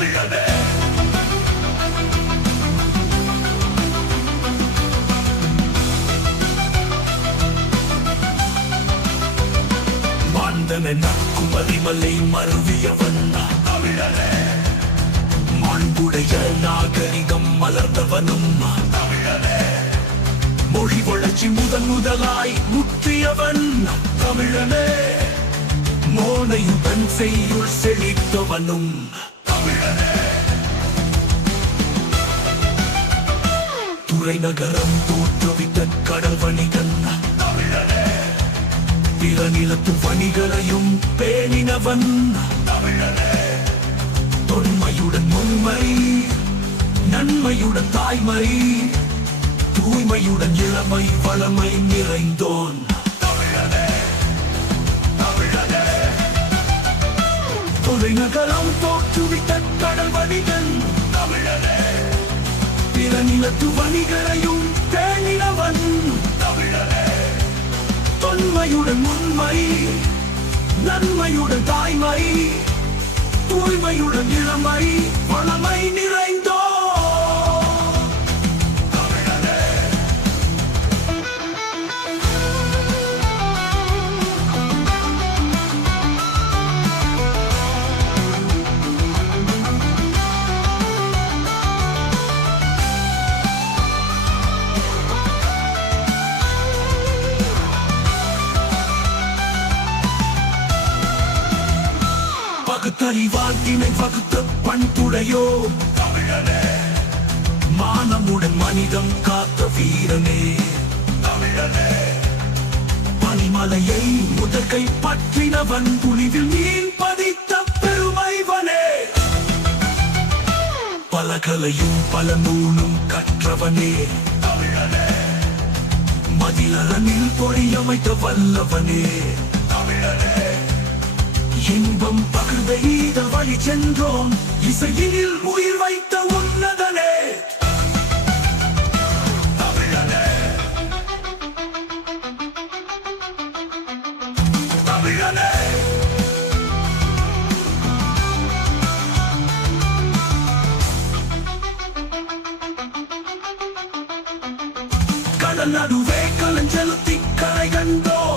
olvídame. மாந்தன நக்குமதி மலை மருவியவன் நான் தமிழரே மாண்புடைய நாகரிகம் மலர்ந்தவனும் நான் தமிழரே மொழி வளர்ச்சி முதன் முதலாய் முற்றியவன் தமிழனே மோனையுடன் செய்யுள் செழித்தவனும் துறை நகரம் தோற்றுவித்த கடல் வணிகன் பிற நிலத்து வணிகளையும் பேணினவன். தொன்மையுடன் உண்மை நன்மையுடன் தாய்மை தூய்மையுடன் இளமை வளமை நிறைந்தோன். கடல் வணிகன் தமிழனே. பிற நிலத்து வணிகரையும் பேணினவன் தமிழனே. தொன்மையுடன் உண்மை நன்மையுடன் தாய்மை தூய்மையுடன் இளமை வளமை நிறை. பகுத்தறிவால் திணை வகுத்த பண்புடையோ? தமிழனே. மானமுடன் மனிதம் காத்த வீரனே. தமிழனே. பனிமலையை முதற்கை பற்றினவன் புனிதில் மீன் பதித்த பெருமைவனே. பல கலையும் பல நூலும் கற்றவனே. தமிழனே. மதிலரனில் பொறியமைத்த வல்லவனே. தமிழனே. இன்பம் பகிர்ந்த ஈத வழி சென்றோம். இசையில் உயிர் வைத்த உன்னதனே. தமிழனே. கடல் நடுவே கலஞ்செலுத்தி கரை கண்டோம்.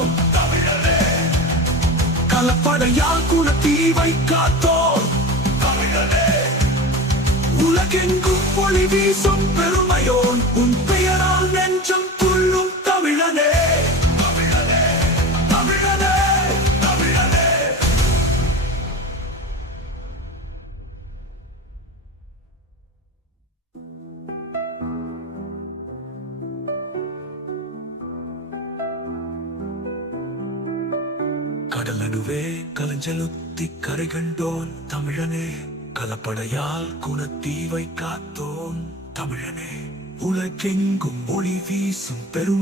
படையால் குலத்தீவை காத்தோர் தமிழனே உலகெங்கும் ஒளி வீசும் பெருமையோன் உன் பெயரால் நெஞ்சம் கடல் நடுவே கலஞ்சலுத்தி கரை கண்டோன் தமிழனே கலப்படையால் குணத்தீவை காத்தோன் தமிழனே. உலகெங்கும் ஒளி வீசும் பெருமை